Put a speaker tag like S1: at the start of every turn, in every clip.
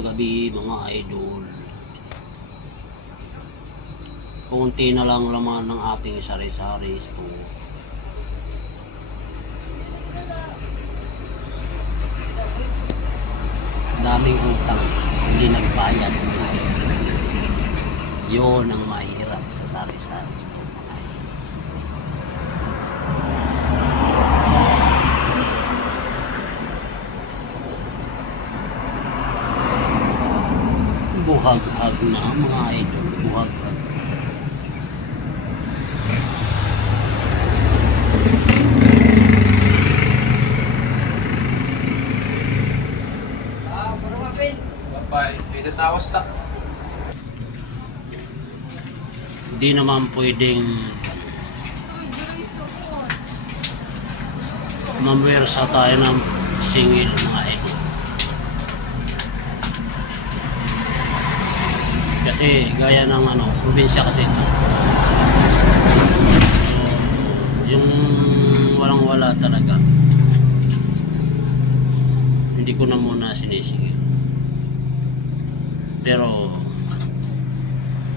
S1: Magandang gabi mga idol. Kunti na lang laman ng ating sari-sari store. Daming utang, hindi nagbayad. Yun ang mahirap sa sari-sari store mga idol. Na mga buhag-hag.
S2: Bye. Pwede tawas na.
S1: Hindi naman pwedeng mamwersa tayo ng singil mga idol. Kasi gaya ng ano, probinsya kasi ito. Yung walang wala talaga. Hindi ko na muna sinisingil. Pero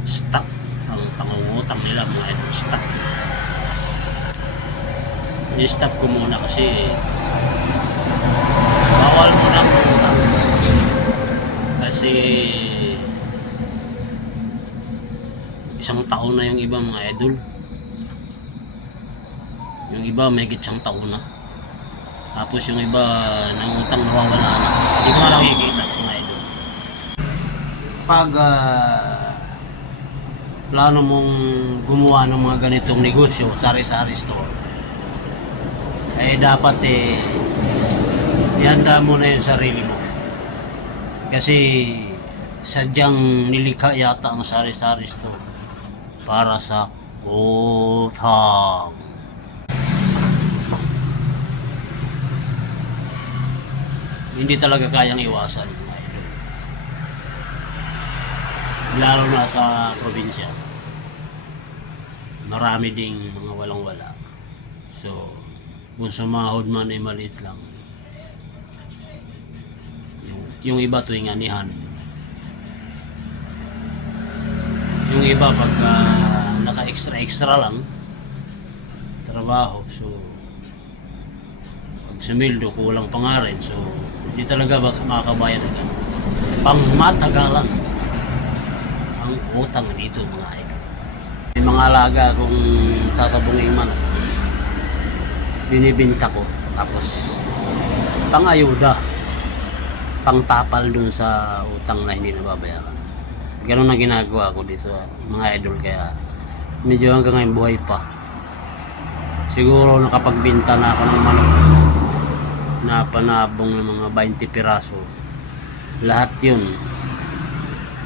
S1: stuck ang pangungutang nila mga idol stuck i-stop ko muna kasi taon na yung iba mga idol. Yung iba may isang taon na. Tapos yung iba nangutang nawawala na. Hindi na nakikita mga idol. Pag ah, plano mong gumawa ng mga ganitong negosyo, sari-sari store, eh dapat eh, ihanda mo na yung sarili mo. Kasi sadyang nilikha yata ang sari-sari store para sa utang. Hindi talaga kayang iwasan. mga idol. Lalo na sa probinsya. Marami ding mga walang-wala. So, kung sumahod man ay maliit lang. Yung, yung iba tuwing anihan. Yung iba pag ah, naka-extra-extra lang trabaho. So, pag sumildo, kulang pa nga rin. So, hindi talaga bak makakabayan ng ganun. Pang matagalan ang utang dito mga idol. May mga alaga kung sasabungin man binibinta ko tapos pang ayuda pang tapal dun sa utang na hindi nababayaran ganun ang ginagawa ko dito mga idol kaya medyo hanggang ngayon buhay pa. Siguro nakapagbinta na ako ng manok na panabong ng mga 20 piraso. Lahat yun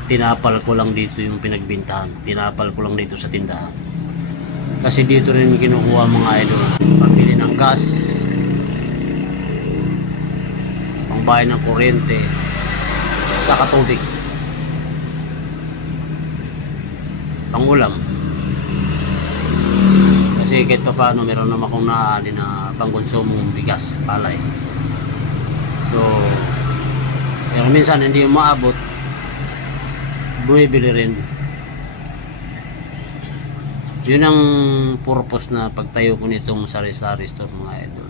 S1: tinapal ko lang dito yung pinagbintahan. Tinapal ko lang dito sa tindahan. Kasi dito rin kinukuha mga idol. Pambili ng gas pangbayad ng kuryente sa katubig pangulam kasi kahit pa paano meron naman akong naali na pangkonsumong bigas palay. So pero minsan hindi umaabot bumibili rin. Yun ang purpose na pagtayo ko nitong sari-sari store mga idol.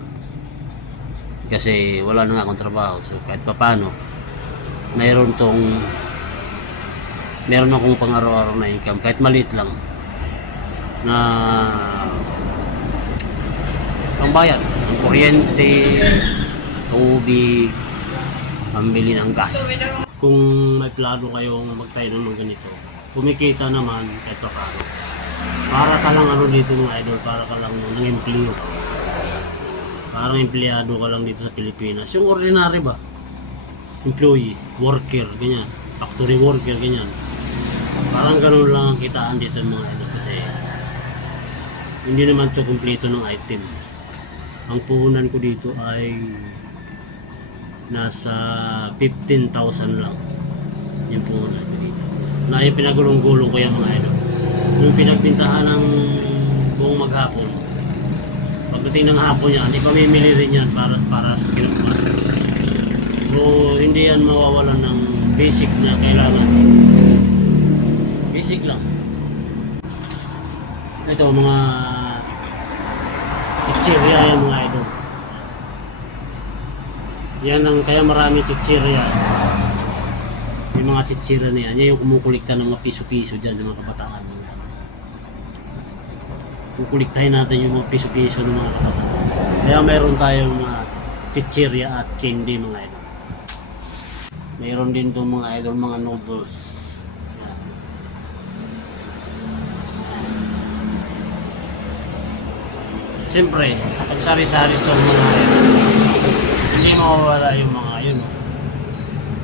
S1: Kasi wala na nga akong trabaho so kahit pa paano mayroon tong meron akong pang araw-araw na income kahit maliit lang na pangbayad ng kuryente tubig pambili ng gas. Kung may plano kayong magtayo ng ganito kumikita naman kahit pa paano para ka lang ano dito mga idol para ka lang ng empleo. Parang empleyado ka lang dito sa Pilipinas. Yung ordinary ba? Employee worker ganyan. Factory worker ganyan parang ganun lang ang kitaan dito mga idol kasi hindi naman to kumpleto ng item. Ang puhunan ko dito ay nasa 15,000 lang yung puhunan ko dito. Na yung pinagulong-gulong ko yung mga idol yung pinagbintahan ng buong maghapon pagdating ng hapon yan ipamimili rin yan para, para sa kinabukasan so hindi yan mawawalan ng basic na kailangan. Basic lang. Ito mga chichirya yan mga idol. Yan ang kaya marami chichirya. Yung mga chichirya na yan, yan yung kumukulikta ng mga piso-piso dyan ng mga kabataan. Kukuliktahin natin yung mga piso-piso ng mga kabataan. Kaya mayroon tayong mga chichirya at candy mga idol. Mayroon din itong mga idol, mga noodles. Yan. Siyempre, pag sari-sari store mga idol, hindi mawawala yung mga yun.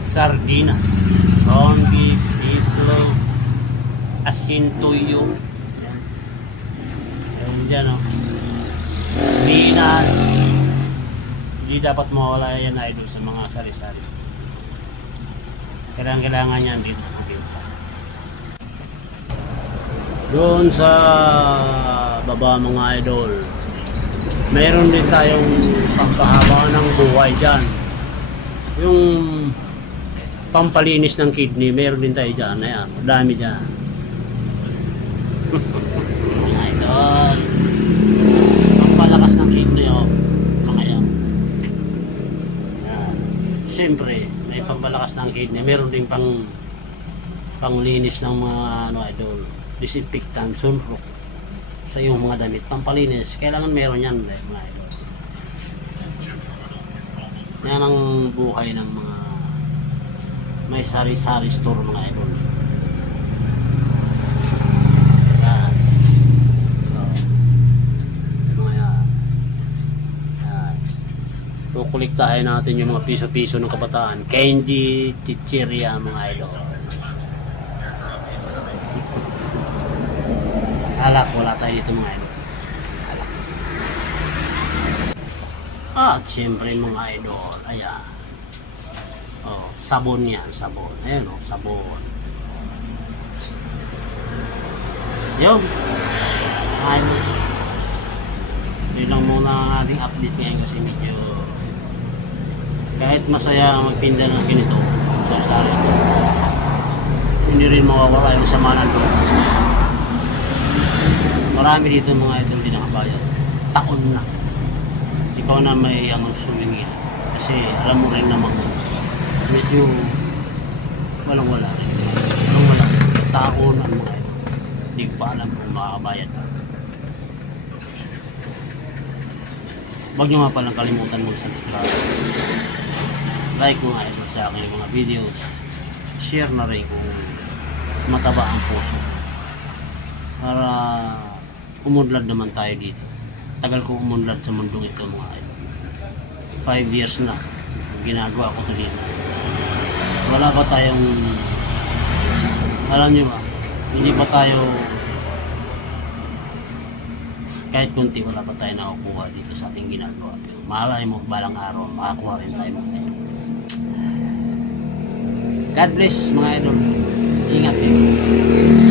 S1: Sardinas, corned beef, beefalo, asin tuyo. Yan. Ayun dyan oh. Minas. Hindi dapat mawala yan idol sa mga sari-sari store. Kailangan kailangan yan dito sa Binta. Doon sa baba mga idol, mayroon din tayong pampahaba ng buhay dyan. Yung pampalinis ng kidney, mayroon din tayo dyan. Ayan, dami dyan. mga idol. Pampalakas ng kidney, oh. Mga yan. Yan. Siyempre, may pampalakas ng kidney. Meron din pang panglinis ng mga ano idol, disinfectant, sunrock sa iyong mga damit. Pampalinis, kailangan meron yan eh, mga idol. Yan ang buhay ng mga may sari-sari store mga idol. Kukuliktahin natin yung mga piso-piso ng kabataan. Candy, chichirya, mga idol. Alak, wala tayo dito mga idol. Alak. At siyempre mga idol, ayan. Oh, sabon yan, sabon. Ayan oh, sabon. Yun. Ano. Yun lang muna ang ating update ngayon kasi medyo kahit masaya ang magtinda ng ganito sa sa restaurant hindi rin mawawala yung sama ng loob. Marami dito mga idol din nakabayad. Taon na. Ikaw na may ano sumingil. Kasi alam mo rin naman medyo walang wala rin. Walang wala. Taon ang mga idol. Hindi pa alam kung makakabayad ka. Huwag nyo nga palang kalimutan mag-subscribe. Like mo nga idol sa akin yung mga videos. Share na rin kung mataba ang puso. Para umunlad naman tayo dito. Tagal ko umunlad sa mundong ito mga idol. Five years na ginagawa ko ito dito. Wala ba tayong alam nyo ba, hindi ba tayo kahit kunti wala pa tayo nakukuha dito sa ating ginagawa. Malay mo, balang araw, makakuha rin tayo mga idol. God bless mga idol. Ingat kayo.